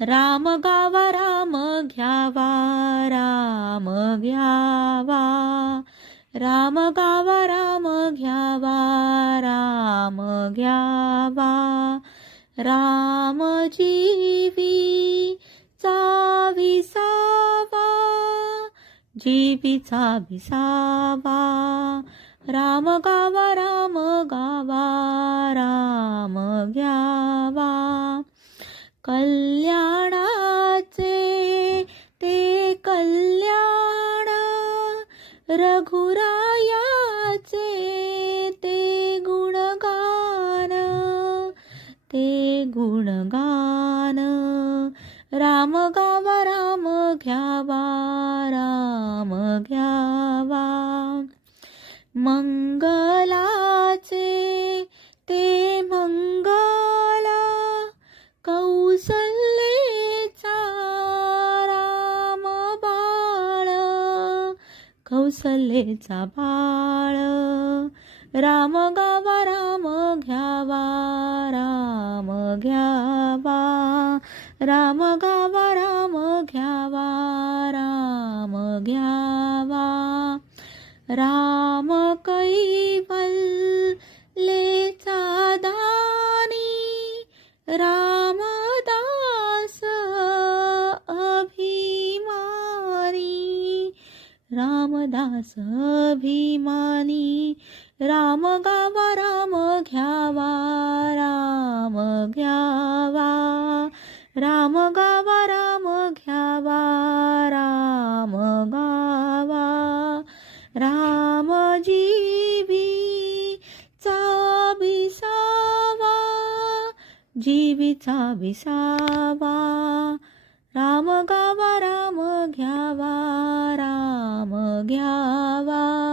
राम गावा राम घ्यावा, राम घ्यावा, राम गावा राम घ्यावा, राम घ्यावा, राम जीवीचा विसावा, जीवीचा विसावा, राम गावा राम गावा, राम घ्यावा, कल्याणाचे ते कल्याण, रघुरायाचे ते गुणगान, ते गुणगान, राम गावा राम घ्यावा, राम घ्यावा, मंगलाचे ते मंगल, कौसल्येचा राम बाळ, कौसल्येचा बाळ, राम गावा राम घ्यावा, राम घ्यावा, राम गावा राम घ्यावा, राम घ्यावा, राम कैवल्येचा दानी, रामदास अभिमानी, रामदास अभिमानी, राम गावा राम घ्यावा, राम घ्यावा, राम गावा राम घ्यावा, राम गावा, राम जीवीचा विसावा, जीवीचा विसावा, राम गावा राम घ्यावा, राम घ्यावा.